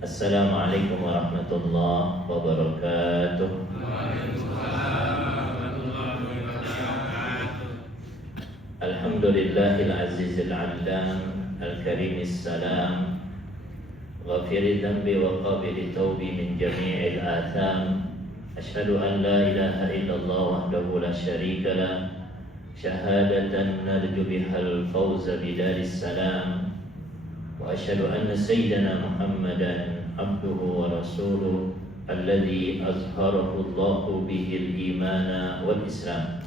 Assalamualaikum warahmatullahi wabarakatuh. Alhamdulillahil azizil allam al-karimis salam ghafiri dhanbi wa qabili tawbi min jami'il atham. Ashhadu an la ilaha illallah wahdahu la syarika lah syahadatan narju bihal fawza bidaris salam. Wa asyhadu anna sayyidana Muhammadan abduhu wa rasuluh alladhi azharahu Allahu bihil imana wal islam.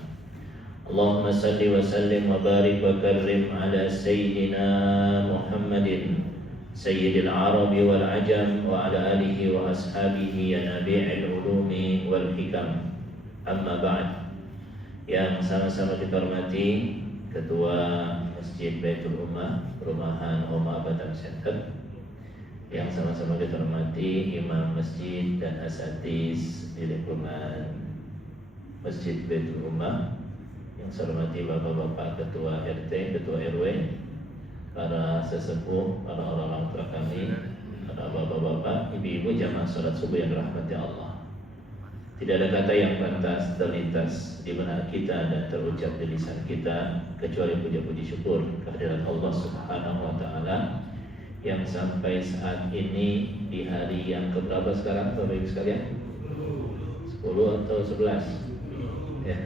Allahumma salli wa sallim wa barik wa karrim ala sayyidina Muhammadin sayyidil arabi wal ajam wa ala alihi wa ashabihi ya nabi'il ulumi wal hikam. Amma ba'd. Yang sama-sama kita hormati Ketua Masjid Baitul Ummah Perumahan Omah Batam Center, yang sama-sama kita hormati Imam Masjid dan Asatiz di lingkungan Masjid Baitul Ummah, yang saya hormati Bapak-Bapak Ketua RT, Ketua RW, para sesepuh, para orang-orang tua kami, para bapak-bapak, ibu-ibu jamaah salat subuh yang dirahmati Allah. Tidak ada kata yang pantas terlintas di benak kita dan terucap di lisan kita kecuali puja-puji syukur kehadirat Allah Subhanahu wa taala yang sampai saat ini di hari yang keberapa sekarang Bapak Ibu sekalian? 10 atau 11? Ya.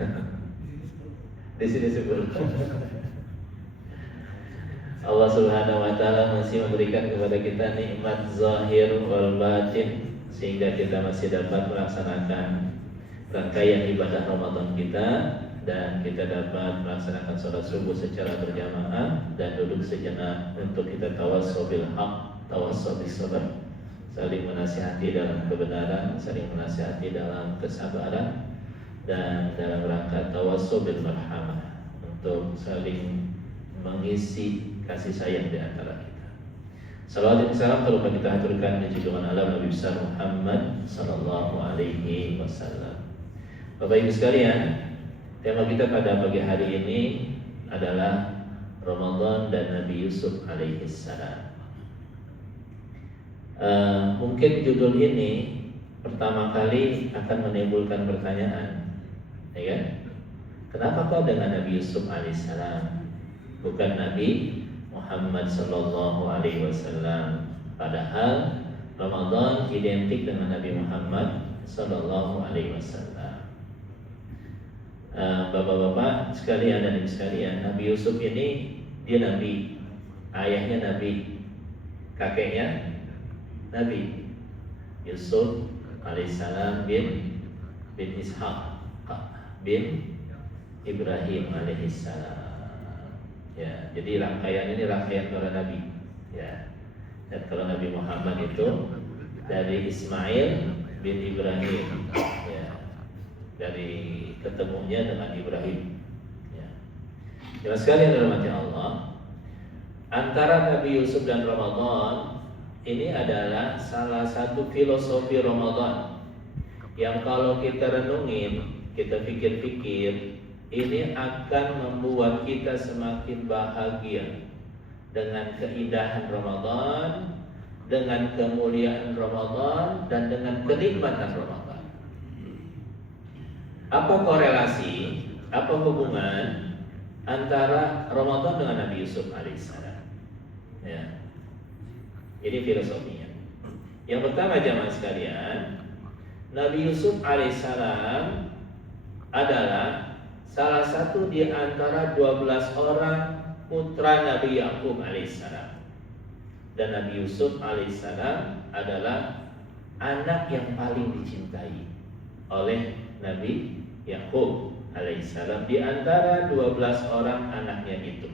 Di sini 10. Allah Subhanahu wa taala masih memberikan kepada kita nikmat zahir wal batin sehingga kita masih dapat melaksanakan rangkaian ibadah Ramadan kita, dan kita dapat melaksanakan sholat subuh secara berjamaah dan duduk sejenak untuk kita tawassul bil haq, tawassul bis sabr, saling menasihati dalam kebenaran, saling menasihati dalam kesabaran, dan dalam rangka tawassul bil marhamah, untuk saling mengisi kasih sayang di antara kita. Salawat dan salam terlupa kita haturkan di junjungan alam Nabi besar Muhammad sallallahu alaihi wasallam. Bapak Ibu sekalian, tema kita pada pagi hari ini adalah Ramadan dan Nabi Yusuf alaihi salam. Mungkin judul ini pertama kali akan menimbulkan pertanyaan, ya kan? Kenapa kau dengan Nabi Yusuf alaihi salam, bukan Nabi Muhammad sallallahu alaihi wasallam? Padahal Ramadan identik dengan Nabi Muhammad sallallahu alaihi wasallam. Bapak-bapak sekalian dan ibu sekalian, Nabi Yusuf ini dia nabi, ayahnya nabi, kakeknya nabi. Yusuf alaihissalam bin Ishaq bin Ibrahim alaihissalam. Ya, jadi rangkaian ini rangkaian para nabi. Ya. Dan kalau Nabi Muhammad itu dari Ismail bin Ibrahim, ya, dari ketemunya dengan Ibrahim. Ya. Jelas sekali yang dirahmati Allah, antara Nabi Yusuf dan Ramadan ini adalah salah satu filosofi Ramadan yang kalau kita renungin, kita pikir-pikir, ini akan membuat kita semakin bahagia dengan keindahan Ramadan, dengan kemuliaan Ramadan, dan dengan kenikmatan Ramadan. Apa korelasi, apa hubungan antara Ramadan dengan Nabi Yusuf alaihissalam? Ya. Ini filosofinya. Yang pertama jamaah sekalian, Nabi Yusuf alaihissalam adalah salah satu di antara 12 orang putra Nabi Yakub alaihissalam. Dan Nabi Yusuf alaihissalam adalah anak yang paling dicintai oleh Nabi Yakub alaihissalam di antara 12 orang anaknya itu.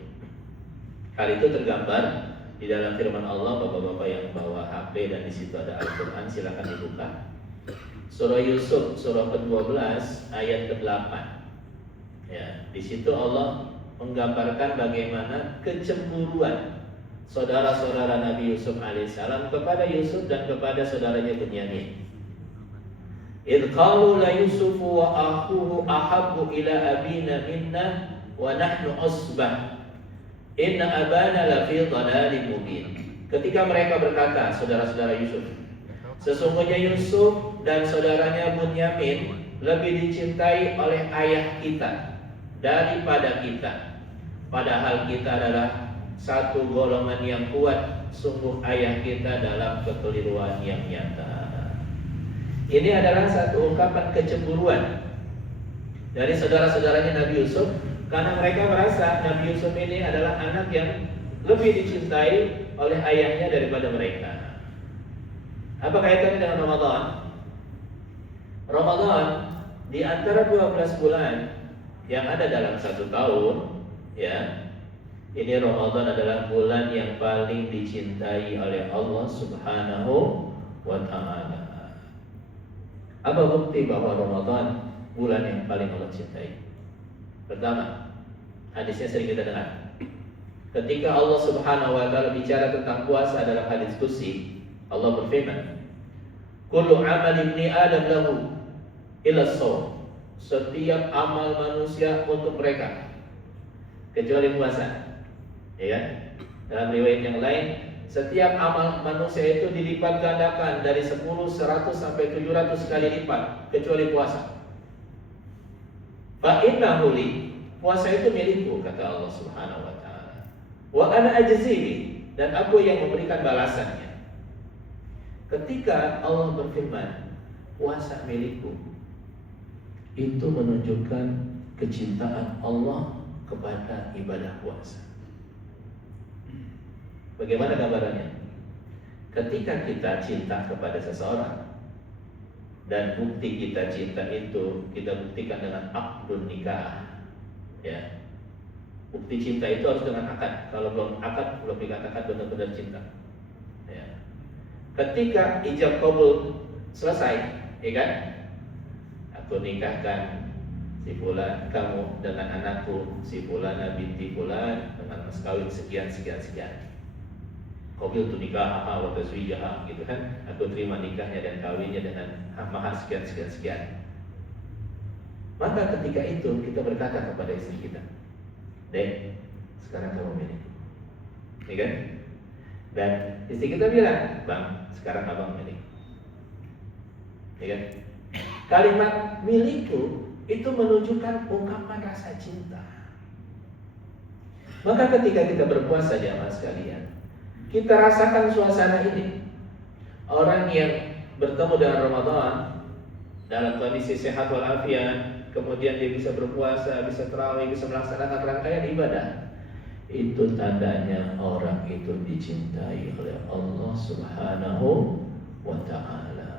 Hal itu tergambar di dalam firman Allah. Bapak-bapak yang bawa HP dan di situ ada Al-Quran, silakan dibuka. Surah Yusuf, surah ke-12 ayat ke-8. Ya, di situ Allah menggambarkan bagaimana kecemburuan saudara-saudara Nabi Yusuf alaihissalam kepada Yusuf dan kepada saudaranya Bunyamin. Idh qalu la Yusufu wa akhuhu ahabbu ila abina minna wa nahnu usbah inna abana lafi dhalalin mubin. ketika mereka berkata, saudara-saudara Yusuf, sesungguhnya Yusuf dan saudaranya Bunyamin lebih dicintai oleh ayah kita daripada kita, padahal kita adalah satu golongan yang kuat. Sungguh ayah kita dalam kekeliruan yang nyata. Ini adalah satu ungkapan kecemburuan dari saudara-saudaranya Nabi Yusuf, karena mereka merasa Nabi Yusuf ini adalah anak yang lebih dicintai oleh ayahnya daripada mereka. Apa kaitannya dengan Ramadan? Ramadan di antara 12 bulan yang ada dalam satu tahun, ya, ini Ramadan adalah bulan yang paling dicintai oleh Allah Subhanahu wa Ta'ala. Apa bukti bahwa Ramadan bulan yang paling Allah cintai? Pertama, hadisnya sering kita dengar. Ketika Allah Subhanahu wa Ta'ala bicara tentang puasa dalam hadis qudsi, Allah berfirman, "Kullu amal ibni Adam lahu illa shaum." Setiap amal manusia untuk mereka kecuali puasa. Ya kan? Dalam riwayat yang lain, setiap amal manusia itu dilipat gandakan dari 10, 100 sampai 700 kali lipat kecuali puasa. Fa innahu li, puasa itu milikku, kata Allah Subhanahu wa Ta'ala. Wa ana ajzihi, dan aku yang memberikan balasannya. Ketika Allah berfirman, puasa milikku, itu menunjukkan kecintaan Allah kepada ibadah puasa. Bagaimana gambarannya? Ketika kita cinta kepada seseorang, dan bukti kita cinta itu kita buktikan dengan akdun nikah, ya. Bukti cinta itu harus dengan akad. Kalau belum akad, belum dikatakan benar-benar cinta, ya. Ketika ijab kabul selesai, ya kan? Aku nikahkan si fulan kamu dengan anakku si fulana binti fulan dengan mas kawin sekian. Qabil tu nikah wa tazwijah, gitu kan? Aku terima nikahnya dan kawinnya dengan mahar sekian. Maka ketika itu kita berkata kepada istri kita, "Dek, sekarang kamu milikku." Ya kan? Dan istri kita bilang, "Bang, sekarang abang milik." Ya kan? Kalimat milikku itu menunjukkan ungkapan rasa cinta. Maka ketika kita berpuasa, jamaah sekalian, kita rasakan suasana ini. Orang yang bertemu dengan Ramadan dalam kondisi sehat walafiat, kemudian dia bisa berpuasa, bisa tarawih, bisa melaksanakan rangkaian ibadah, itu tandanya orang itu dicintai oleh Allah Subhanahu wa Ta'ala.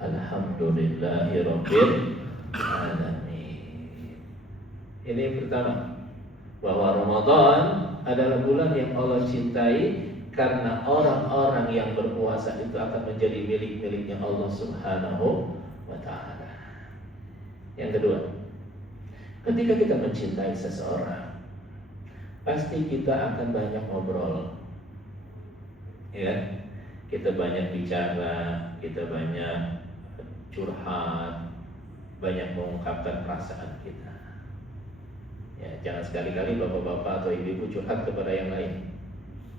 Alhamdulillahirabbil alamin. Ini yang pertama, bahwa Ramadan adalah bulan yang Allah cintai karena orang-orang yang berpuasa itu akan menjadi milik-miliknya Allah Subhanahu wa Ta'ala. Yang kedua, ketika kita mencintai seseorang, pasti kita akan banyak ngobrol, ya. Kita banyak bicara, kita banyak curhat, banyak mengungkapkan perasaan kita. Ya, jangan sekali-kali bapak-bapak atau ibu-ibu curhat kepada yang lain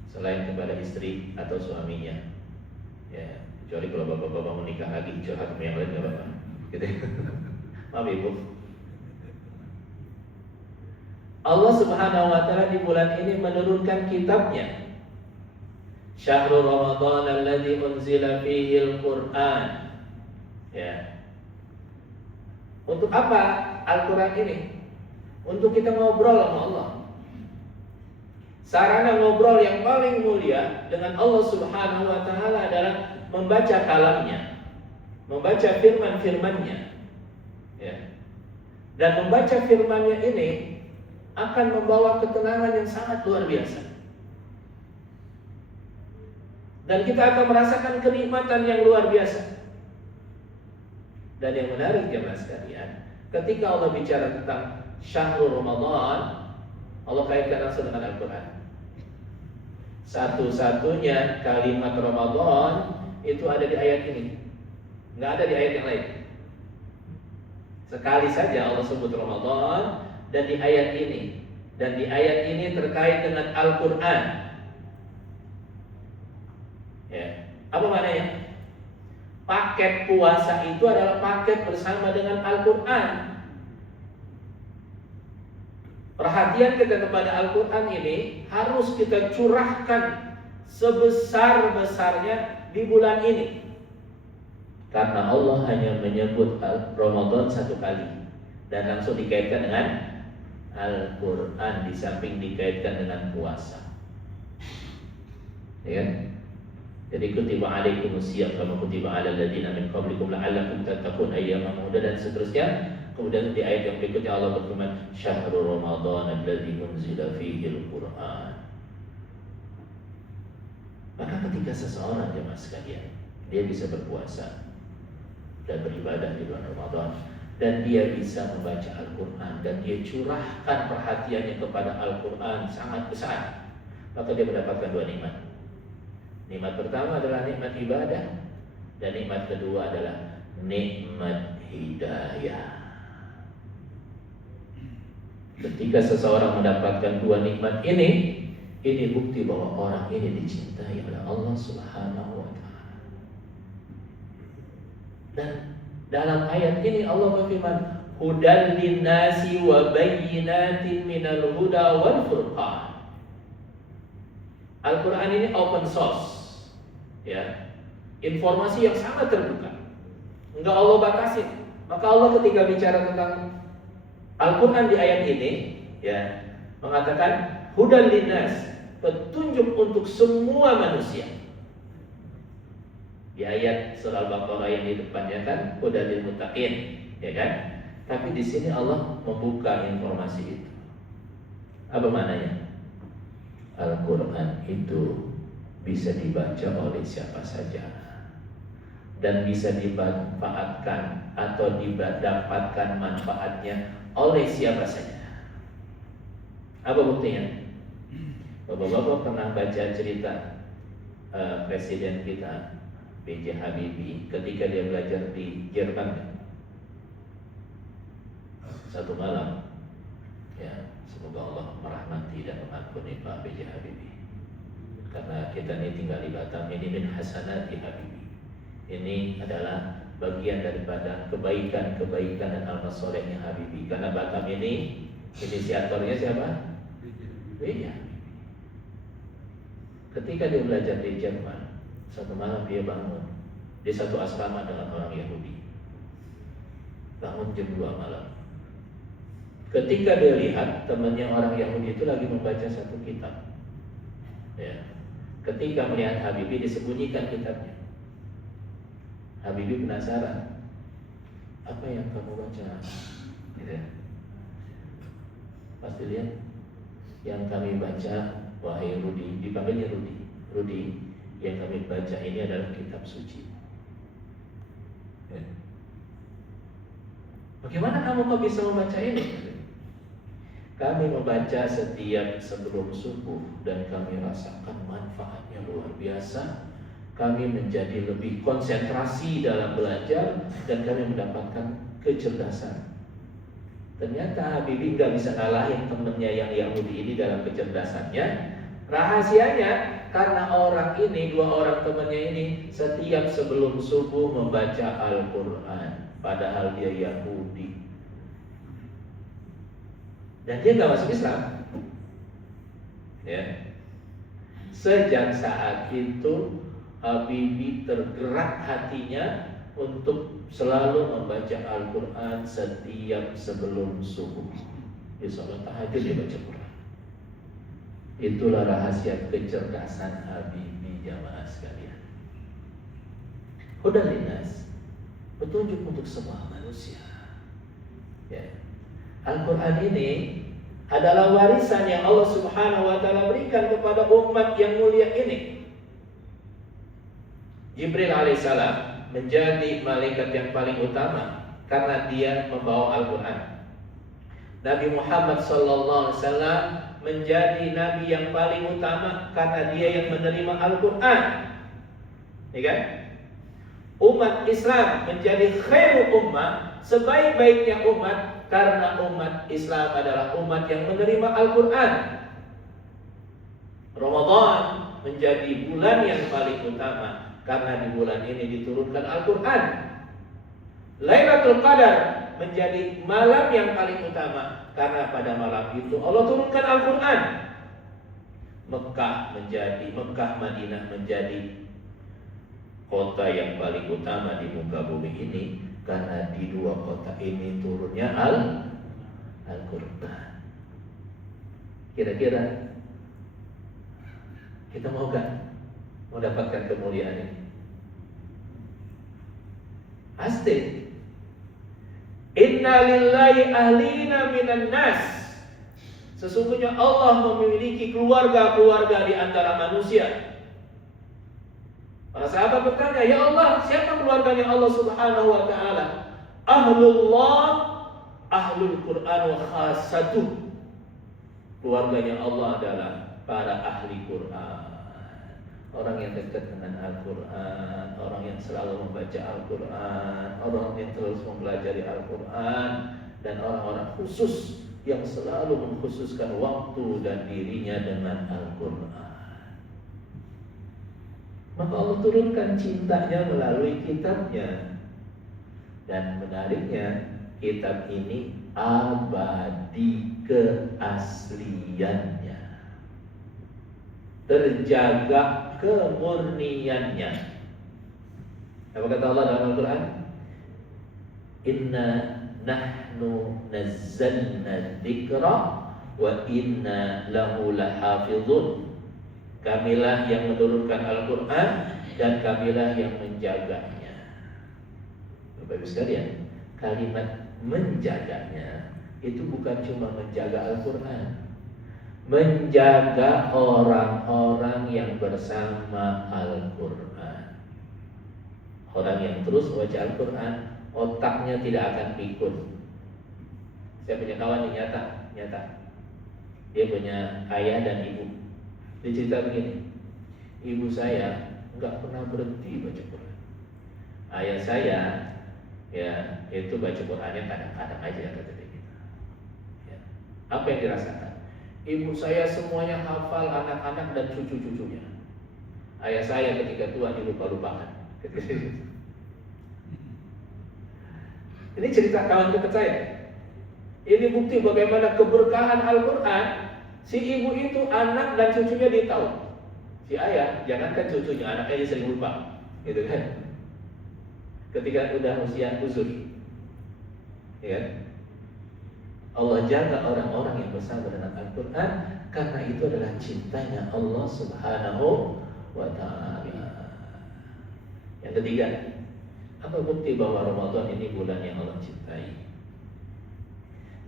selain kepada istri atau suaminya. Ya, kecuali kalau bapak-bapak menikah lagi curhat sama yang lain nggak apa-apa. Gitu. Maaf ibu. Allah Subhanahu wa Ta'ala di bulan ini menurunkan kitabnya. Syahrul Ramadan alladzi unzila fihi al-Qur'an. Ya. Untuk apa Al-Qur'an ini? Untuk kita ngobrol sama Allah. Sarana ngobrol yang paling mulia dengan Allah Subhanahu wa Ta'ala adalah membaca kalamnya, membaca firman-firmannya, ya. Dan membaca firmannya ini akan membawa ketenangan yang sangat luar biasa. Dan kita akan merasakan kenikmatan yang luar biasa. Dan yang menarik jemaah sekalian, ketika Allah bicara tentang Syahrul Ramadan, Allah kaitkan langsung dengan Al-Quran. Satu-satunya kalimat Ramadan itu ada di ayat ini, nggak ada di ayat yang lain. Sekali saja Allah sebut Ramadan dan di ayat ini, dan di ayat ini terkait dengan Al-Quran. Ya. Apa maknanya? Paket puasa itu adalah paket bersama dengan Al-Quran. Perhatian kita kepada Al-Quran ini harus kita curahkan sebesar-besarnya di bulan ini. Karena Allah hanya menyebut Ramadan satu kali dan langsung dikaitkan dengan Al-Quran, di samping dikaitkan dengan puasa. Ya kan? Jadi kutiba alaikumusiyam kama kutiba alal ladzina min qablikum la'allakum tattaqun ayyaman ma'dudat dan seterusnya. Kemudian di ayat yang berikutnya Allah berfirman, syahrul ramadhan alladzi unzila fihi al-Qur'an. Maka ketika seseorang jemaah sekalian, dia bisa berpuasa dan beribadah di bulan Ramadan, dan dia bisa membaca Al-Quran, dan dia curahkan perhatiannya kepada Al-Quran sangat besar, maka dia mendapatkan dua nikmat. Nikmat pertama adalah nikmat ibadah, dan nikmat kedua adalah nikmat hidayah. Ketika seseorang mendapatkan dua nikmat ini bukti bahwa orang ini dicintai oleh Allah Subhanahu wa Ta'ala. Dan dalam ayat ini Allah berfirman, hudan linnasi wa bayyinatin minal huda wal furqan. Al-Quran ini open source, ya, informasi yang sangat terbuka, enggak Allah batasin. Maka Allah ketika bicara tentang Al-Quran di ayat ini, ya, mengatakan hudan linnas, petunjuk untuk semua manusia. Di ayat surah Al-Baqarah yang di depannya kan hudan lil muttaqin, ya kan? Tapi di sini Allah membuka informasi itu. Apa maknanya? Al-Quran itu bisa dibaca oleh siapa saja dan bisa dimanfaatkan atau didapatkan manfaatnya oleh siapa saja. Apa buktinya? Bapak-bapak pernah baca cerita presiden kita B.J. Habibie ketika dia belajar di Jerman. Satu malam, ya, semoga Allah merahmati dan mengampuni Pak B.J. Habibie. Karena kita ini tinggal di Batam, ini min hasanati Habibie. Ini adalah bagian daripada kebaikan-kebaikan dan amal solehnya Habibie. Karena Batam ini inisiatornya siapa? B.J. Habibie. Ketika dia belajar di Jerman, satu malam dia bangun di satu asrama dengan orang Yahudi. Bangun jam 2 malam. Ketika dia lihat temannya orang Yahudi itu lagi membaca satu kitab, ya. Ketika melihat Habibie disembunyikan kitabnya, Habibie penasaran, apa yang kamu baca? Gitu. Pasti lihat, yang kami baca, wahai Rudi, dipanggilnya Rudi, yang kami baca ini adalah kitab suci. Ya. Bagaimana kamu kok bisa membaca ini? Kami membaca setiap sebelum subuh dan kami rasakan manfaatnya luar biasa. Kami menjadi lebih konsentrasi dalam belajar dan kami mendapatkan kecerdasan. Ternyata Habibie nggak bisa ngalahin temennya yang Yahudi ini dalam kecerdasannya. Rahasianya karena orang ini, dua orang temannya ini setiap sebelum subuh membaca Al-Quran, padahal dia Yahudi. Dan dia nggak masuk Islam, ya. Sejak saat itu Habibie tergerak hatinya untuk selalu membaca Al-Quran setiap sebelum subuh. Di sholat tahajud dia baca Quran. Itulah rahasia kecerdasan Habibie jamaah sekalian. Hudan linnas, petunjuk untuk semua manusia. Ya. Al-Quran ini adalah warisan yang Allah Subhanahu wa Ta'ala berikan kepada umat yang mulia ini. Jibril alaihissalam menjadi malaikat yang paling utama karena dia membawa Al-Quran. Nabi Muhammad SAW menjadi nabi yang paling utama karena dia yang menerima Al-Quran. Ya kan? Umat Islam menjadi khairu ummah, sebaik-baiknya umat, karena umat Islam adalah umat yang menerima Al-Quran. Ramadan menjadi bulan yang paling utama karena di bulan ini diturunkan Al-Quran. Lailatul Qadar menjadi malam yang paling utama karena pada malam itu Allah turunkan Al-Quran. Mekah Madinah menjadi kota yang paling utama di muka bumi ini karena di dua kota ini turunnya Al-Quran. Kira-kira kita mau gak mendapatkan kemuliaan ini? Pasti. Inna lillahi ahlina minan nas. Sesungguhnya Allah memiliki keluarga-keluarga di antara manusia. Para sahabat bertanya, ya Allah, siapa keluarganya Allah Subhanahu wa ta'ala? Ahlullah, ahlul Quran wa khasatuh. Keluarganya Allah adalah para ahli Quran. Orang yang dekat dengan Al-Quran, orang yang selalu membaca Al-Quran, orang yang terus mempelajari Al-Quran, dan orang-orang khusus yang selalu mengkhususkan waktu dan dirinya dengan Al-Quran. Maka Allah turunkan cintanya melalui kitabnya. Dan menariknya, kitab ini abadi keasliannya, terjaga kemurniannya. Apa kata Allah dalam Al-Quran? Inna nahnu nazzalna dzikra wa inna lahu lahafizun. Kamilah yang menurunkan Al-Quran dan kamilah yang menjaganya. Bapak Ibu sekalian, kalimat menjaganya itu bukan cuma menjaga Al-Quran, menjaga orang-orang yang bersama Al-Quran. Orang yang terus baca Al-Quran, otaknya tidak akan pikun. Saya punya kawan yang nyata. Dia punya ayah dan ibu. Dia cerita begini, ibu saya nggak pernah berhenti baca Quran. Ayah saya, ya itu baca Qurannya kadang-kadang aja kata dia. Ya. Apa yang dirasakan? Ibu saya semuanya hafal, anak-anak dan cucu-cucunya. Ayah saya ketika tua dilupa-lupakan. Ini cerita kawan dekat saya. Ini bukti bagaimana keberkahan Al-Quran. Si ibu itu anak dan cucunya dia tahu. Si ayah, jangankan cucunya, anaknya dia sering lupa, gitu kan? Ketika udah usia uzur, ya, Allah jaga orang-orang yang bersama dengan Al-Quran karena itu adalah cintanya Allah Subhanahu wa ta'ala. Yang ketiga, apa bukti bahwa Ramadan ini bulan yang Allah cintai?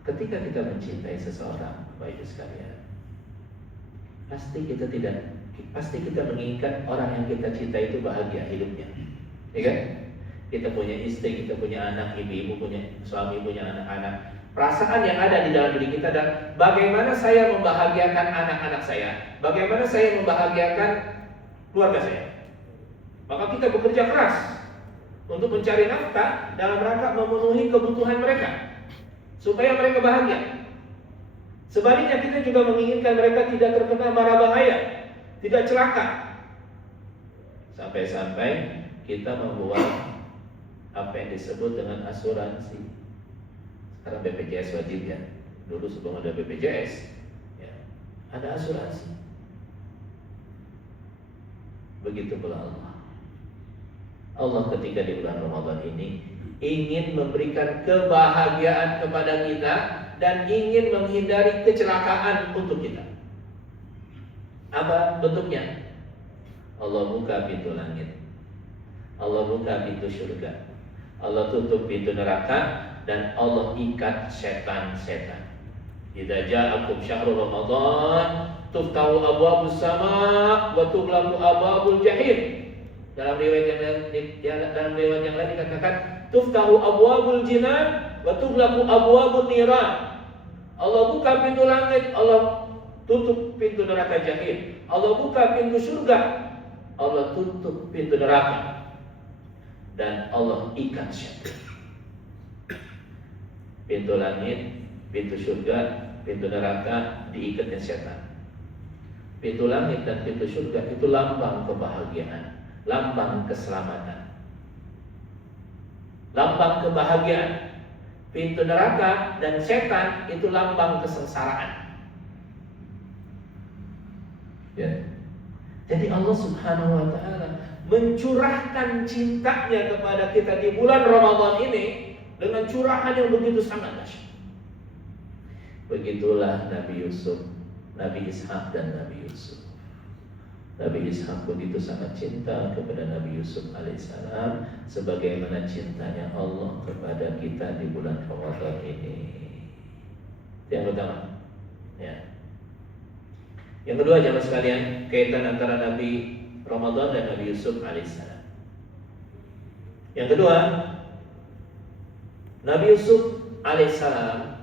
Ketika kita mencintai seseorang, Bapak Ibu sekalian, pasti kita menginginkan orang yang kita cintai itu bahagia hidupnya, ya kan? Kita punya istri, kita punya anak, ibu-ibu punya suami, punya anak-anak. Perasaan yang ada di dalam diri kita adalah bagaimana saya membahagiakan anak-anak saya, bagaimana saya membahagiakan keluarga saya. Maka kita bekerja keras untuk mencari nafkah dalam rangka memenuhi kebutuhan mereka supaya mereka bahagia. Sebaliknya kita juga menginginkan mereka tidak terkena mara bahaya, tidak celaka. Sampai-sampai kita membuat apa yang disebut dengan asuransi. Sekarang BPJS wajib ya. Dulu sebelum ada BPJS, ya, ada asuransi. Begitu pula Allah. Allah ketika di bulan Ramadan ini ingin memberikan kebahagiaan kepada kita dan ingin menghindari kecelakaan untuk kita. Apa bentuknya? Allah buka pintu langit, Allah buka pintu surga, Allah tutup pintu neraka, dan Allah ikat setan-setan. Idza ja'akum syahrul Ramadan tuftahu abwabus sama wa tughlaqu abwabul jahim. Dalam riwayat yang lain dikatakan tuftahu abwabul jinan wa tughlaqu abwabun niran. Allah buka pintu langit, Allah tutup pintu neraka jahim. Allah buka pintu surga, Allah tutup pintu neraka, dan Allah ikat setan. Pintu langit, pintu surga, pintu neraka diikatnya setan. Pintu langit dan pintu surga itu lambang kebahagiaan, lambang keselamatan, lambang kebahagiaan. Pintu neraka dan setan itu lambang kesengsaraan. Ya. Jadi Allah Subhanahu wa taala mencurahkan cintanya kepada kita di bulan Ramadan ini dengan curahan yang begitu sangat dahsyat. Begitulah Nabi Yusuf, Nabi Ishak dan Nabi Yusuf. Nabi Ishak begitu sangat cinta kepada Nabi Yusuf alaihissalam, sebagaimana cintanya Allah kepada kita di bulan Ramadan ini. Yang pertama, ya. Yang kedua, jamaah sekalian, kaitan antara Nabi Ramadan dan Nabi Yusuf alaihissalam. Yang kedua, Nabi Yusuf alaihissalam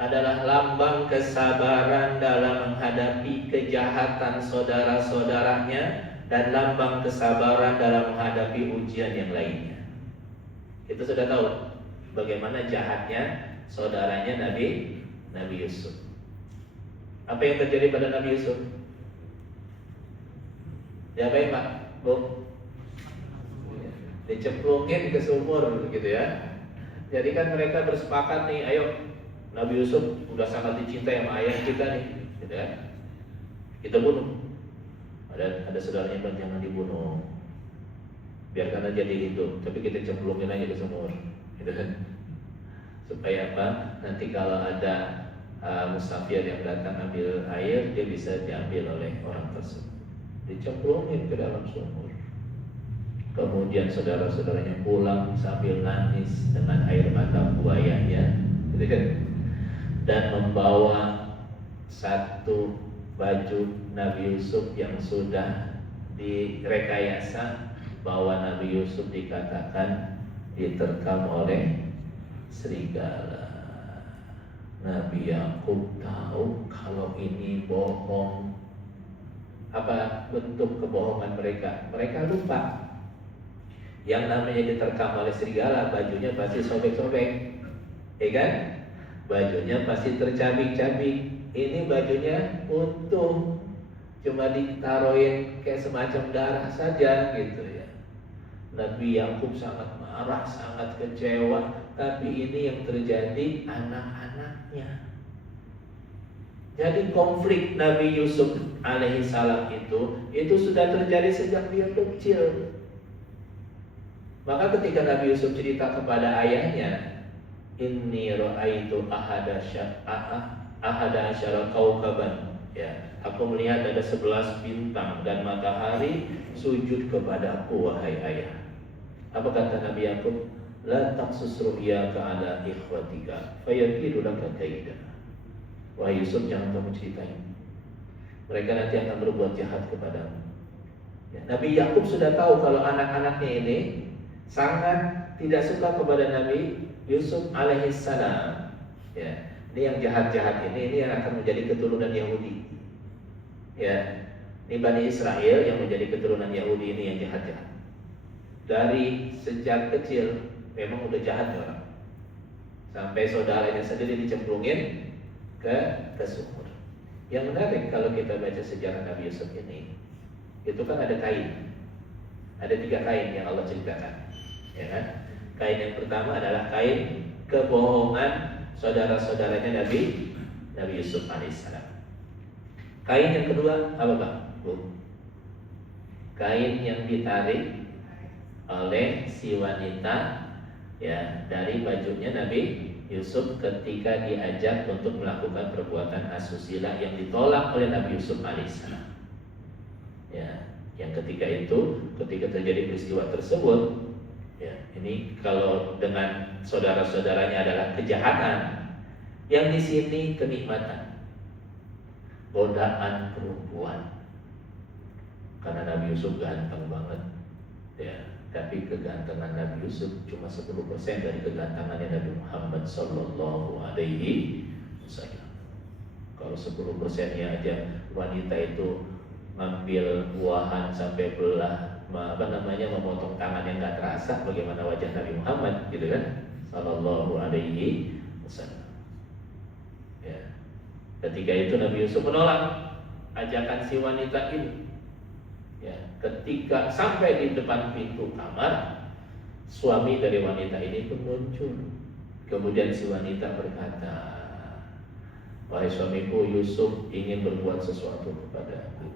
adalah lambang kesabaran dalam menghadapi kejahatan saudara-saudaranya dan lambang kesabaran dalam menghadapi ujian yang lainnya. Kita sudah tahu bagaimana jahatnya saudaranya Nabi Yusuf. Apa yang terjadi pada Nabi Yusuf? Diapain Pak? Bu? Dicemplungin ke sumur gitu ya. Jadi kan mereka bersepakat nih, ayo Nabi Yusuf udah sangat dicintai sama ayah kita nih, gitu kan? Kita bunuh. Ada saudaranya bilang jangan dibunuh, biarkan aja dia hidup, tapi kita cemplungin aja ke sumur, gitu kan? Supaya apa? Nanti kalau ada musafir yang datang ambil air, dia bisa diambil oleh orang tersebut. Dicemplungin ke dalam sumur. Kemudian saudara-saudaranya pulang sambil nangis dengan air mata buayanya, gitu kan? Dan membawa satu baju Nabi Yusuf yang sudah direkayasa, bahwa Nabi Yusuf dikatakan diterkam oleh serigala. Nabi Yakub tahu kalau ini bohong. Apa bentuk kebohongan mereka? Mereka lupa yang namanya diterkam oleh serigala, bajunya pasti sobek-sobek, ya kan? Bajunya pasti tercabik-cabik. Ini bajunya utuh, cuma ditaruhin kayak semacam darah saja gitu ya. Nabi Yakub sangat marah, sangat kecewa. Tapi ini yang terjadi anak-anaknya. Jadi konflik Nabi Yusuf alaihissalam itu sudah terjadi sejak dia kecil. Maka ketika Nabi Yusuf cerita kepada ayahnya, inni ra'aitu ahada asyara kaukaban, ya, aku melihat ada 11 bintang dan matahari sujud kepadaku, wahai ayah. Apa kata Nabi Yakub? La taqsus ru'yaka ala ikhwatika fayakidu laka kaidan. Wahai Yusuf, jangan kamu ceritain, mereka nanti akan berbuat jahat kepadamu. Ya, Nabi Yakub sudah tahu kalau anak-anaknya ini sangat tidak suka kepada Nabi Yusuf alaihissalam. Ya, ini yang jahat-jahat ini yang akan menjadi keturunan Yahudi. Ya, ini Bani Israel yang menjadi keturunan Yahudi ini yang jahat-jahat. Dari sejak kecil memang udah jahat orang. Sampai saudaranya sendiri dicemplungin ke sumur. Yang menarik kalau kita baca sejarah Nabi Yusuf ini, itu kan ada Kain. Ada 3 Kain yang Allah ceritakan, ya kan? Kain yang pertama adalah Kain kebohongan saudara-saudaranya Nabi Yusuf alaihissalam. Kain yang kedua apa Pak? Bu? Kain yang ditarik oleh si wanita, ya, dari bajunya Nabi Yusuf ketika diajak untuk melakukan perbuatan asusila yang ditolak oleh Nabi Yusuf alaihissalam. Ya, yang ketika terjadi peristiwa tersebut, ya, ini kalau dengan saudara-saudaranya adalah kejahatan, yang di sini kenikmatan, godaan perempuan. Karena Nabi Yusuf ganteng banget, ya. Tapi kegantengan Nabi Yusuf cuma 10% dari kegantengannya Nabi Muhammad Sallallahu Alaihi Wasallam. Kalau 10%-nya aja wanita itu ngambil buahan sampai belah, memotong tangan yang nggak terasa, bagaimana wajah Nabi Muhammad, gitu kan? Sallallahu Alaihi Wasallam. Ya. Ketika itu Nabi Yusuf menolak. ajakan si wanita ini. Ya, ketika sampai di depan pintu kamar, suami dari wanita ini pun muncul. Kemudian si wanita berkata, wahai suamiku, Yusuf ingin berbuat sesuatu kepadaku.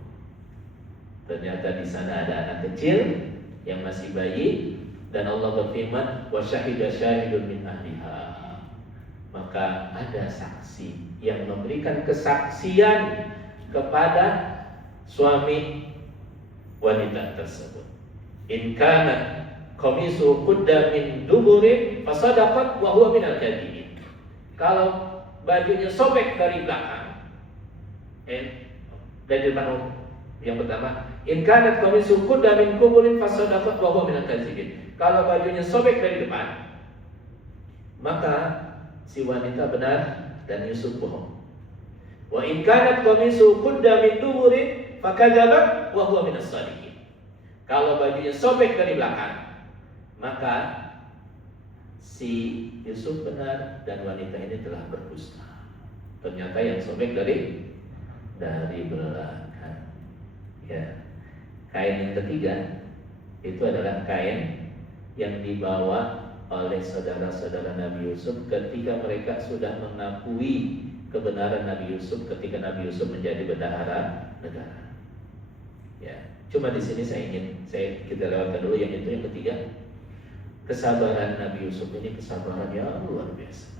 Ternyata di sana ada anak kecil yang masih bayi, dan Allah berfirman, wa syahida syahidun min ahliha. Maka ada saksi yang memberikan kesaksian kepada suami wanita tersebut. In kana qamisu qudda min duburin fasadaqat wa huwa minal kadhibin. Kalau bajunya sobek dari belakang, dari depan yang pertama, in kana qamisu qudda min duburin fasadaqat wa huwa minal kadhibin. Kalau bajunya sobek dari depan, maka si wanita benar dan Yusuf bohong. Wa in kanat qamisu qudda min duburin fakadzabat wa huwa minas shadiqin. Kalau bajunya sobek dari belakang, maka si Yusuf benar dan wanita ini telah berdusta. Ternyata yang sobek dari belakang. Ya. Kain yang ketiga itu adalah kain yang dibawa oleh saudara-saudara Nabi Yusuf ketika mereka sudah mengakui kebenaran Nabi Yusuf ketika Nabi Yusuf menjadi bendahara negara. Ya, cuma di sini kita lewatkan dulu yang itu, yang ketiga. Kesabaran Nabi Yusuf ini kesabaran yang luar biasa.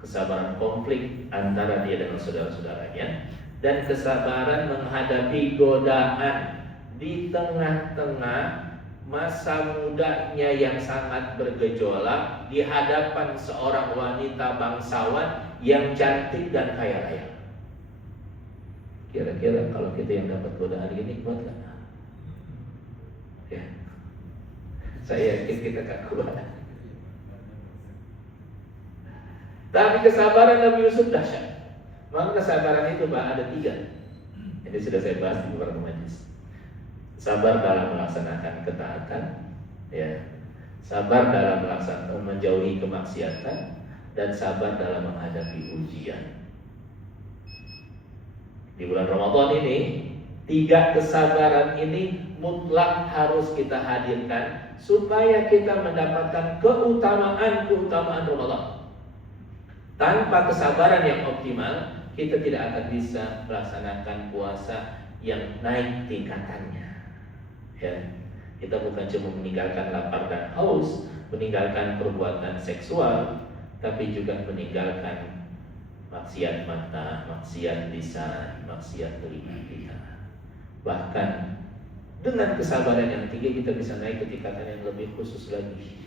Kesabaran konflik antara dia dengan saudara-saudaranya dan kesabaran menghadapi godaan di tengah-tengah masa mudanya yang sangat bergejolak di hadapan seorang wanita bangsawan yang cantik dan kaya raya. Kira-kira kalau kita yang dapat godaan ini kuat gak? Ya, saya yakin kita gak kuat. Tapi kesabaran Nabi Yusuf dahsyat. Maka kesabaran itu ada 3. Ini sudah saya bahas di beberapa majlis. Sabar dalam melaksanakan ketaatan, ya. Sabar dalam menjauhi kemaksiatan, dan sabar dalam menghadapi ujian. Di bulan Ramadan ini, 3 kesabaran ini mutlak harus kita hadirkan supaya kita mendapatkan keutamaan Ramadan. Tanpa kesabaran yang optimal, kita tidak akan bisa melaksanakan puasa yang naik tingkatannya. Ya, kita bukan cuma meninggalkan lapar dan haus, meninggalkan perbuatan seksual, tapi juga meninggalkan maksiat mata, maksiat lisan, maksiat telinga kita. Bahkan dengan kesabaran yang tinggi kita bisa naik ke tingkatan yang lebih khusus lagi.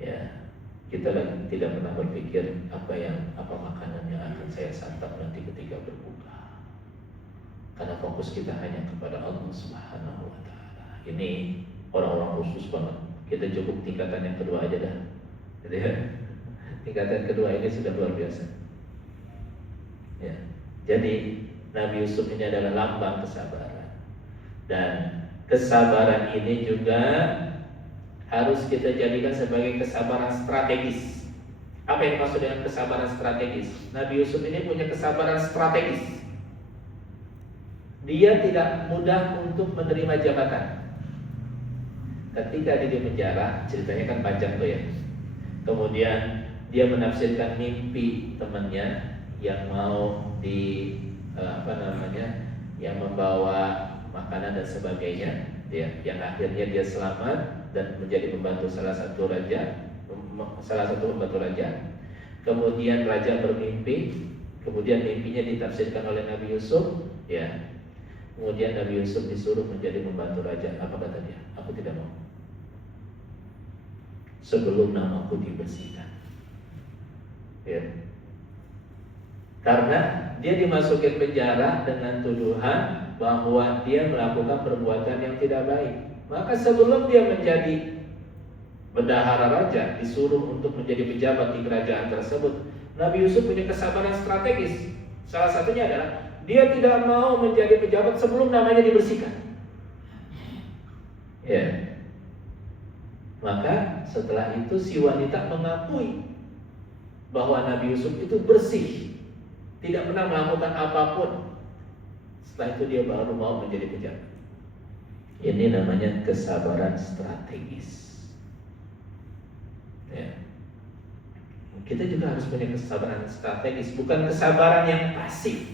Ya, kita tidak pernah berpikir apa makanan yang akan saya santap nanti ketika berbuka. Karena fokus kita hanya kepada Allah Subhanahu wa Ta'ala. Ini orang-orang khusus banget. Kita cukup tingkatan yang kedua aja dah. Jadi ya, tingkatan kedua ini sudah luar biasa. Ya. Jadi Nabi Yusuf ini adalah lambang kesabaran. Dan kesabaran ini juga harus kita jadikan sebagai kesabaran strategis. Apa yang maksud dengan kesabaran strategis? Nabi Yusuf ini punya kesabaran strategis. Dia tidak mudah untuk menerima jabatan. Ketika dia di penjara, ceritanya kan panjang tuh ya. Kemudian dia menafsirkan mimpi temannya yang mau yang membawa makanan dan sebagainya, yang akhirnya dia selamat dan menjadi pembantu salah satu pembantu raja. Kemudian raja bermimpi, kemudian mimpinya ditafsirkan oleh Nabi Yusuf, ya. Kemudian Nabi Yusuf disuruh menjadi pembantu raja. Apa kata dia? Aku tidak mau. Sebelum namaku dibersihkan. Ya. Karena dia dimasukin penjara dengan tuduhan bahwa dia melakukan perbuatan yang tidak baik. Maka sebelum dia menjadi bendahara raja, disuruh untuk menjadi pejabat di kerajaan tersebut, Nabi Yusuf punya kesabaran strategis. Salah satunya adalah dia tidak mau menjadi pejabat sebelum namanya dibersihkan. Ya. Maka setelah itu si wanita mengakui bahwa Nabi Yusuf itu bersih, tidak pernah melakukan apapun Setelah itu dia baru mau menjadi pejabat. Ini namanya kesabaran strategis. Ya. Kita juga harus punya kesabaran strategis, bukan kesabaran yang pasif.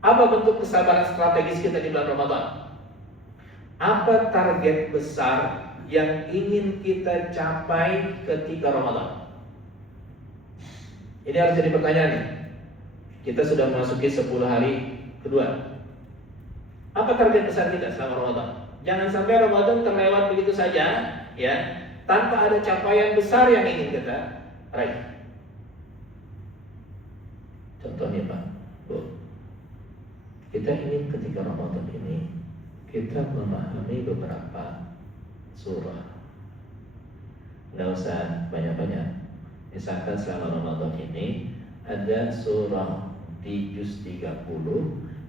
Apa bentuk kesabaran strategis kita di bulan Ramadan? Apa target besar yang ingin kita capai ketika Ramadan? Ini harus jadi pertanyaan nih. Kita sudah memasuki 10 hari kedua. Apa target besar kita selama Ramadan? Jangan sampai Ramadan terlewat begitu saja, ya, tanpa ada capaian besar yang ingin kita raih. Contohnya Pak, Bu, kita ingin ketika Ramadan ini kita memahami beberapa surah. Nggak usah banyak-banyak. Misalkan selama Ramadan ini ada surah di juz 30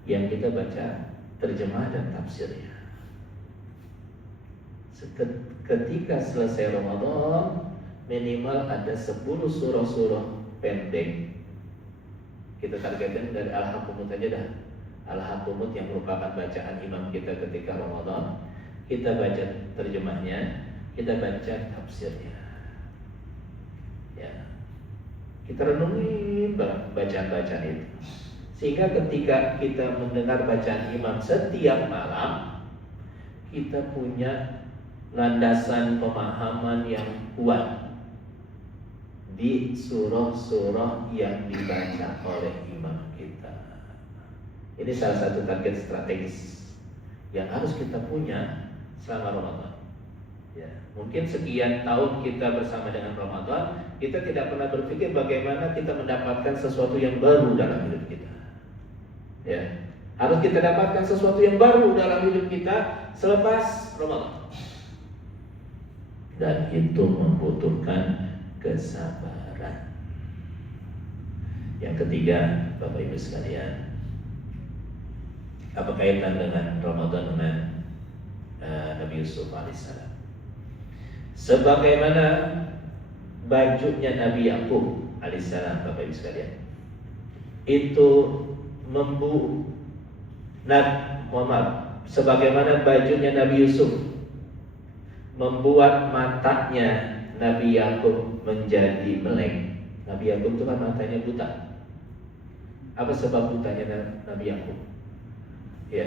yang kita baca terjemah dan tafsirnya. Ketika selesai Ramadan, minimal ada 10 surah-surah pendek. Kita targetkan dari Al-Hakumut aja dah. Al-Hakumut yang merupakan bacaan imam kita ketika Ramadan, kita baca terjemahnya, kita baca tafsirnya. Ya. Kita renungin bacaan-bacaan itu. Sehingga ketika kita mendengar bacaan imam setiap malam, kita punya landasan pemahaman yang kuat di surah-surah yang dibaca oleh imam kita. Ini salah satu target strategis yang harus kita punya selama Ramadan. Ya, mungkin sekian tahun kita bersama dengan Ramadan, kita tidak pernah berpikir bagaimana kita mendapatkan sesuatu yang baru dalam hidup kita. Ya, harus kita dapatkan sesuatu yang baru dalam hidup kita selepas Ramadan. Dan itu membutuhkan kesabaran. Yang ketiga, Bapak Ibu sekalian, apa kaitan dengan Ramadan dengan Nabi Yusuf alaihissalam? Sebagaimana bajunya Nabi Yakub alaihissalam, Bapak Ibu sekalian, itu sebagaimana bajunya Nabi Yusuf membuat matanya Nabi Yakub menjadi melek. Nabi Yakub itu kan matanya buta. Apa sebab butanya Nabi Yakub? Ya,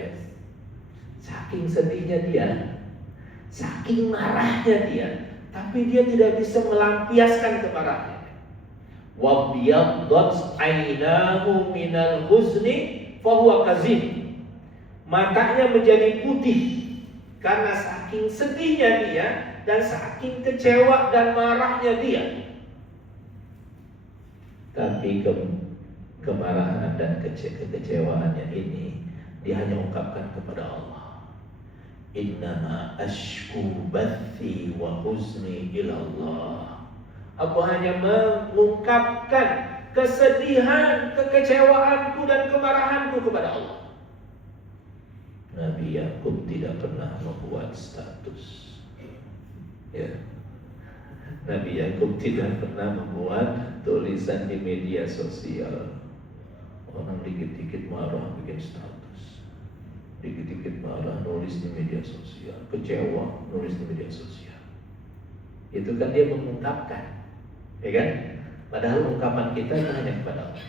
saking sedihnya dia, saking marahnya dia, tapi dia tidak bisa melampiaskan kemarahannya. Wa biyaddat aynahu minal huzni fa huwa kazim. Matanya menjadi putih karena saking sedihnya dia dan saking kecewa dan marahnya dia. Tapi kemarahan dan kekecewaannya ini dia hanya ungkapkan kepada Allah. Innama ashku bathi wa huzni ila Allah. Aku hanya mengungkapkan kesedihan, kekecewaanku dan kemarahanku kepada Allah. Nabi Yakub tidak pernah membuat status. Ya. Nabi Yakub tidak pernah membuat tulisan di media sosial. Orang dikit-dikit marah bikin status, dikit-dikit marah nulis di media sosial, kecewa nulis di media sosial. Itu kan dia mengungkapkan, ya kan? Padahal ungkapan kita itu hanya kepada Allah.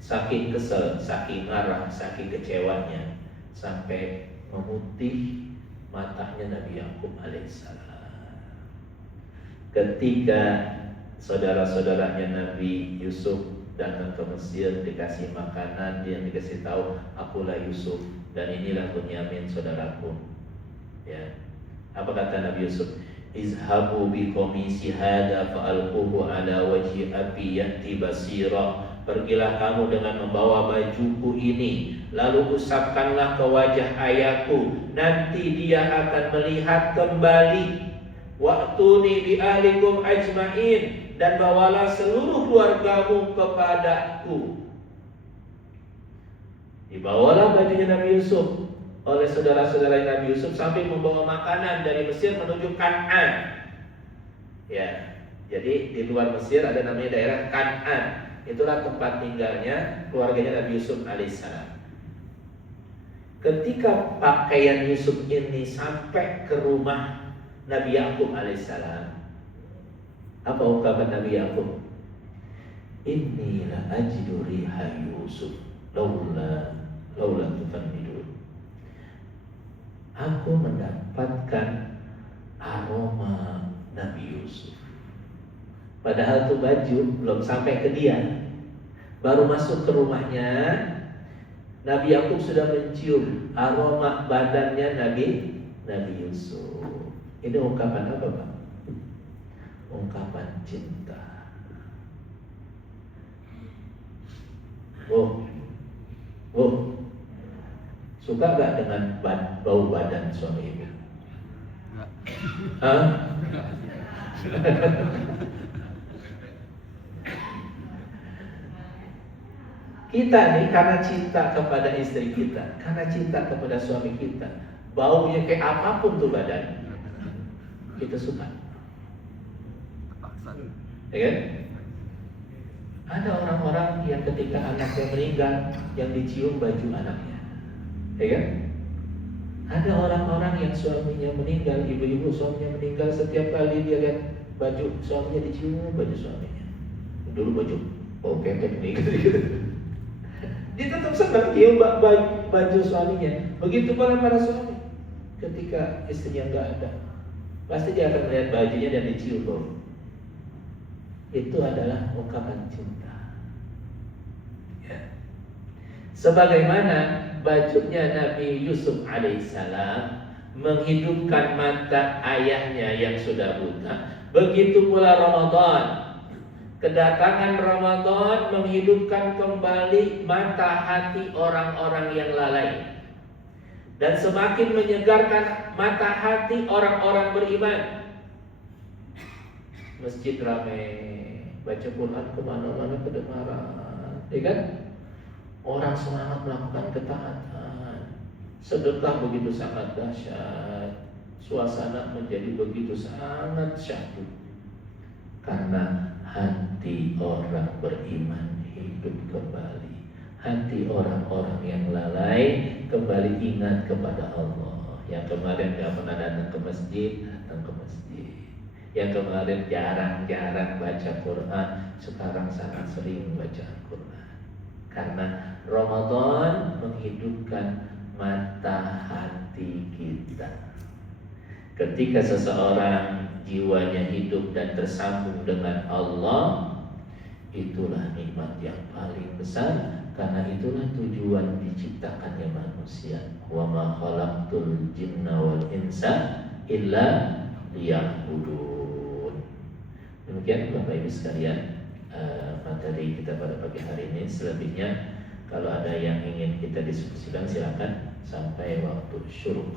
Saking kesel, saking marah, saking kecewanya, sampai memutih matanya Nabi Yakub alaihissalam. Ketika saudara-saudaranya Nabi Yusuf datang ke Mesir, dikasih makanan, dia dikasih tahu, akulah Yusuf dan inilah Bunyamin saudaraku. Ya. Apa kata Nabi Yusuf? Izhabu bi qamisi hada fa'alquhu ala wajhi abi yati basira. Pergilah kamu dengan membawa bajuku ini, lalu usapkanlah ke wajah ayahku, nanti dia akan melihat kembali. Wa'tuni bi ahlikum ajma'in, dan bawalah seluruh keluargamu kepadaku. Dibawalah bajunya Nabi Yusuf oleh saudara-saudara Nabi Yusuf sampai membawa makanan dari Mesir menuju Kan'an. Ya, jadi di luar Mesir ada namanya daerah Kan'an. Itulah tempat tinggalnya keluarganya Nabi Yusuf alaihissalam. Ketika pakaian Yusuf ini sampai ke rumah Nabi Yakub alaihissalam, apa ungkapan Nabi Yakub? Inni la ajidu riha Yusuf laula tufannidun. Aku mendapatkan aroma Nabi Yusuf. Padahal tuh baju belum sampai ke dia. Baru masuk ke rumahnya, Nabi Yakub sudah mencium aroma badannya Nabi Yusuf. Ini ungkapan apa, Pak? Ungkapan cinta. Suka gak dengan bau badan suami ibu? Hah? Kita nih karena cinta kepada istri kita, karena cinta kepada suami kita, baunya kayak apapun tuh badan, kita suka. Ya kan? Ada orang-orang yang ketika anaknya meninggal, yang dicium baju anaknya, ya kan? Ada orang-orang yang suaminya meninggal, ibu-ibu suaminya meninggal, setiap kali dia lihat baju suaminya dicium baju suaminya. Dulu baju ketek nih gitu. Dia tetap senang cium baju suaminya. Begitu pula para suami, ketika istrinya nggak ada, pasti dia akan melihat bajunya dan dicium bau. Itu adalah ungkapan cinta. Ya. Sebagaimana bajunya Nabi Yusuf alaihissalam menghidupkan mata ayahnya yang sudah buta, begitu pula Ramadan. Kedatangan Ramadan menghidupkan kembali mata hati orang-orang yang lalai, dan semakin menyegarkan mata hati orang-orang beriman. Masjid ramai, baca Quran kemana-mana kedengaran, ya kan? Orang semangat melakukan ketaatan, sedekah begitu sangat dahsyat, suasana menjadi begitu sangat syahdu, karena hati orang beriman hidup kembali. Hati orang-orang yang lalai kembali ingat kepada Allah. Yang kemarin gak pernah datang ke masjid, datang ke masjid. Yang kemarin jarang-jarang baca Quran, sekarang sangat sering baca Quran. Karena Ramadan menghidupkan mata hati kita. Ketika seseorang jiwanya hidup dan tersambung dengan Allah, itulah nikmat yang paling besar. Karena itulah tujuan diciptakannya manusia. Wa ma khalaqtul jinna wal insa illa liya'budun. Demikian Bapak Ibu sekalian, materi kita pada pagi hari ini. Selebihnya kalau ada yang ingin kita diskusikan silakan sampai waktu syuruk.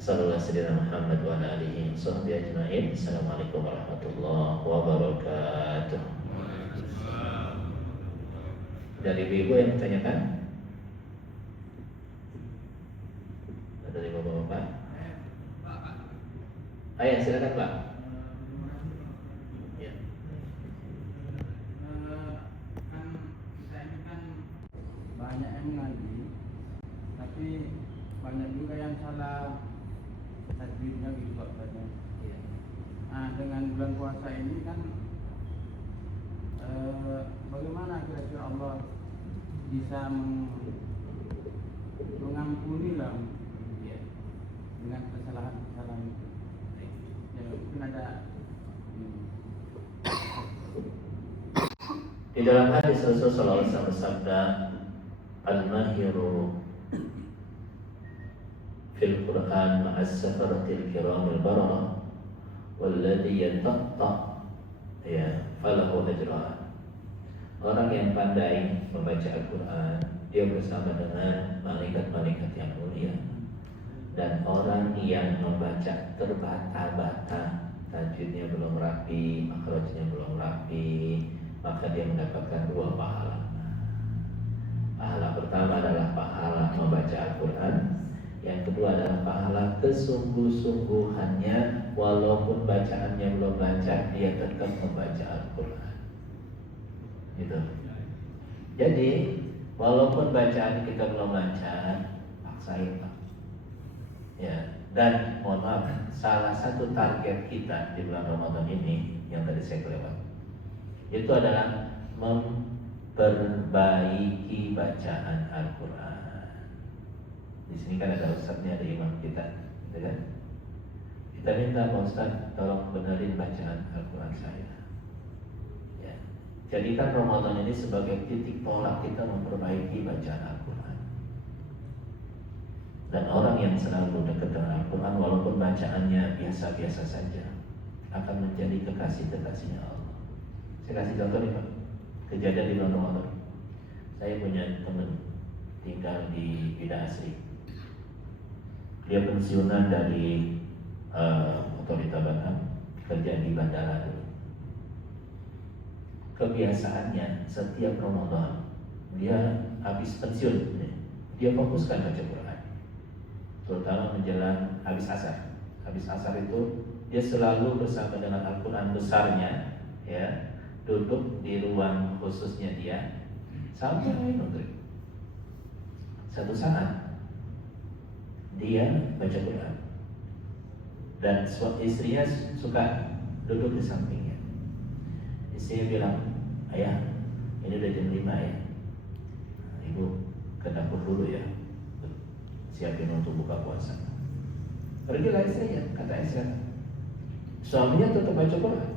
Sallallahu Muhammad wa alihi washabbihi ajma'in. Assalamualaikum warahmatullahi wabarakatuh. Dari ibu yang bertanyakan? Dari bapak-bapak? Ayah silakan Pak. Ya. Kan kita ini kan banyak yang ngaji, tapi banyak juga yang salah tajwidnya gitu katanya. Ya. Nah, dengan bulan puasa ini kan bagaimana kira-kira Allah bisa mengampuni lah Ya. dengan kesalahan-kesalahan itu? Ya, mungkin ada Di dalam hadis Rasulullah SAW bersabda, al-mahiru fil Quran ma'as safaratil kiramil bararah walladhi yatatta ya falahu ajran. Orang yang pandai membaca Al-Quran, dia bersama dengan malaikat-malaikat yang mulia. Dan orang yang membaca terbata-bata, tajwidnya belum rapi, makhrajnya belum rapi, maka dia mendapatkan dua pahala. Pahala pertama adalah pahala membaca Al-Quran. Yang kedua adalah pahala kesungguh-sungguhannya, walaupun bacaannya belum lancar, dia tetap membaca Al-Quran. Gitu. Jadi Walaupun bacaan kita belum lancar, paksain Pak. Ya, dan mohon maaf, salah satu target kita di bulan Ramadan ini yang tadi saya kelewat, itu adalah memperbaiki bacaan Al-Quran. Di sini kan ada ustadznya, ada imam kita, gitu kan? Kita minta Pak Ustadz tolong benerin bacaan Al-Quran saya. Ya. Jadikan Ramadan ini sebagai titik tolak kita memperbaiki bacaan Al-Quran. Dan orang yang selalu dekat dengan Al-Quran, walaupun bacaannya biasa-biasa saja, akan menjadi kekasih-kekasihnya Allah. Saya kasih contoh nih Pak, kejadian di bulan Ramadan. Saya punya teman tinggal di Bida Asri. Dia pensiunan dari otorita Batam, kerja di bandara dulu. Kebiasaannya setiap Ramadan dia habis pensiun, dia fokuskan baca Quran, terutama menjelang habis asar. Habis asar itu dia selalu bersama dengan Al-Quran besarnya, ya, duduk di ruang khususnya dia sampai maghrib. Satu saat dia baca Quran dan istrinya suka duduk di sampingnya. Istrinya bilang, ayah, ini udah jam 5 ya, ibu ke dapur dulu ya, siapin untuk buka puasa. Pergilah istrinya, kata istrinya. Suaminya tetap baca Quran.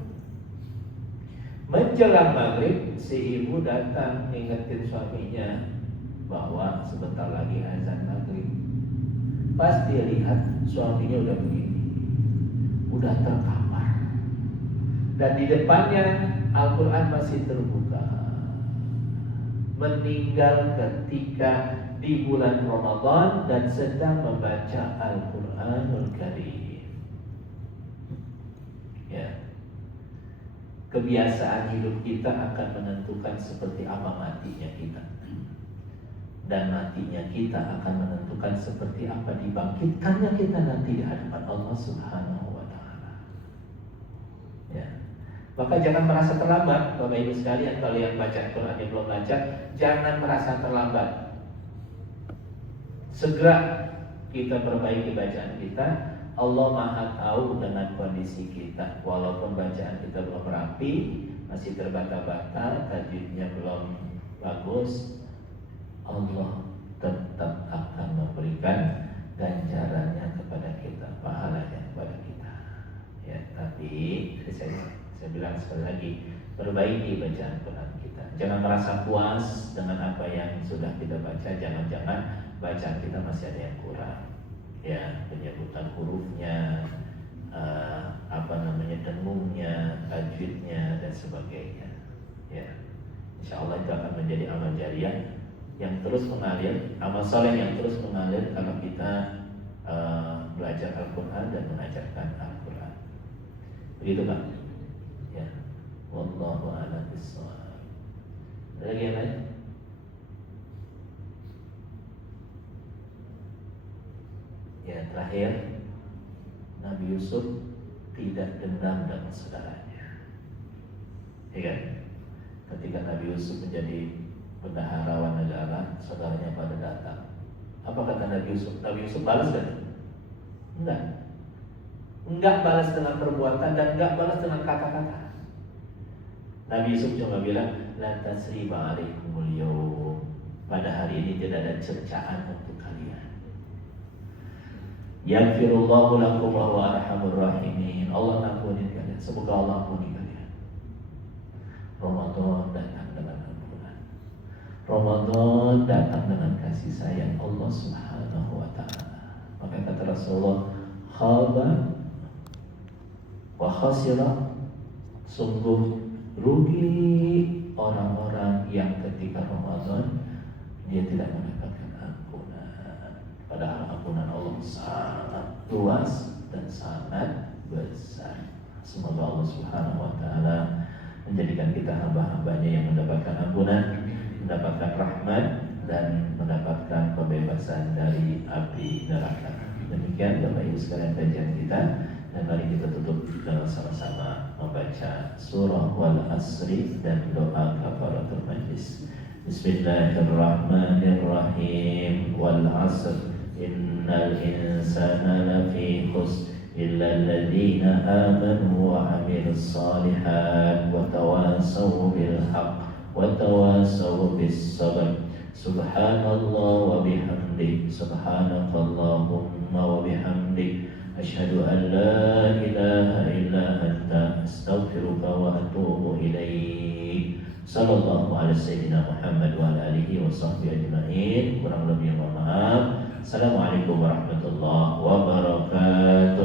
Menjelang maghrib, si ibu datang ngingetin suaminya bahwa sebentar lagi azan maghrib. Pas dia lihat suaminya udah begini, udah terkamar, dan di depannya Al-Quran masih terbuka. Meninggal ketika di bulan Ramadan dan sedang membaca Al-Quranul Karim. Ya. Kebiasaan hidup kita akan menentukan seperti apa matinya kita, dan matinya kita akan menentukan seperti apa dibangkitkannya kita nanti di hadapan Allah Subhanahu wa Ta'ala. Ya. Maka jangan merasa terlambat, Bapak Ibu sekalian. Kalau yang baca Qurannya belum lancar, jangan merasa terlambat. Segera kita perbaiki bacaan kita. Allah Maha tahu dengan kondisi kita. Walaupun bacaan kita belum rapi, masih terbata-bata, tajwidnya belum bagus, Allah tetap akan memberikan ganjarannya kepada kita, pahalanya kepada kita. Ya, tapi saya bilang sekali lagi, perbaiki bacaan Quran kita. Jangan merasa puas dengan apa yang sudah kita baca. Jangan-jangan bacaan kita masih ada yang kurang. Ya, penyebutan hurufnya, dengungnya, tajwidnya dan sebagainya. Ya, insya Allah itu akan menjadi amal jariah yang terus mengalir, amal soleh yang terus mengalir kalau kita belajar Al-Quran dan mengajarkan Al-Quran. Begitu Pak? Ya, wallahu a'lam bishawab. Ada lagi yang lain? Ya, terakhir, Nabi Yusuf tidak dendam dengan saudaranya. Ya kan? Ketika Nabi Yusuf menjadi bendaharawan negara, saudaranya pada datang. Apa kata Nabi Yusuf? Nabi Yusuf balas kan? Enggak balas dengan perbuatan dan enggak balas dengan kata-kata. Nabi Yusuf cuma bilang, la tasriba alaikumul yawm. Pada hari ini tidak ada cercaan untuk kalian. Yaghfirullahu lakum wa huwa arhamur rahimin. Allah ampuni kalian. Semoga Allah ampuni kalian. Ramadan datang dengan ampunan. Ramadan datang dengan kasih sayang Allah Subhanahu wa Ta'ala. Maka kata Rasulullah, khaba wa khasira, sungguh rugi orang-orang yang ketika Ramadan dia tidak mendapatkan ampunan. Padahal ampunan Allah sangat luas dan sangat besar. Semoga Allah Subhanahu wa Ta'ala menjadikan kita hamba-hambanya yang mendapatkan ampunan, mendapatkan rahmat, dan mendapatkan pembebasan dari api neraka. Demikian Bapak Ibu sekalian kajian kita, dan mari kita tutup dengan sama-sama membaca surah Wal Asri dan doa kafaratul majlis. Bismillahirrahmanirrahim. Wal 'asr innal insana lafi khusr illa alladziina aamanu wa 'amilus shalihaat wa tawassaw bil haqq wa tawassaw bis sabr. Subhanallah wa bihamdik, subhanakallahumma wa bihamdik, asyhadu an la ilaha illa anta, astaghfiruka wa atubu ilaik. Sallallahu alaihi sayyidina Muhammad wa ala alihi wa sahbihi ajma'in. Kurang lebih mohon maaf. Assalamualaikum warahmatullahi wabarakatuh.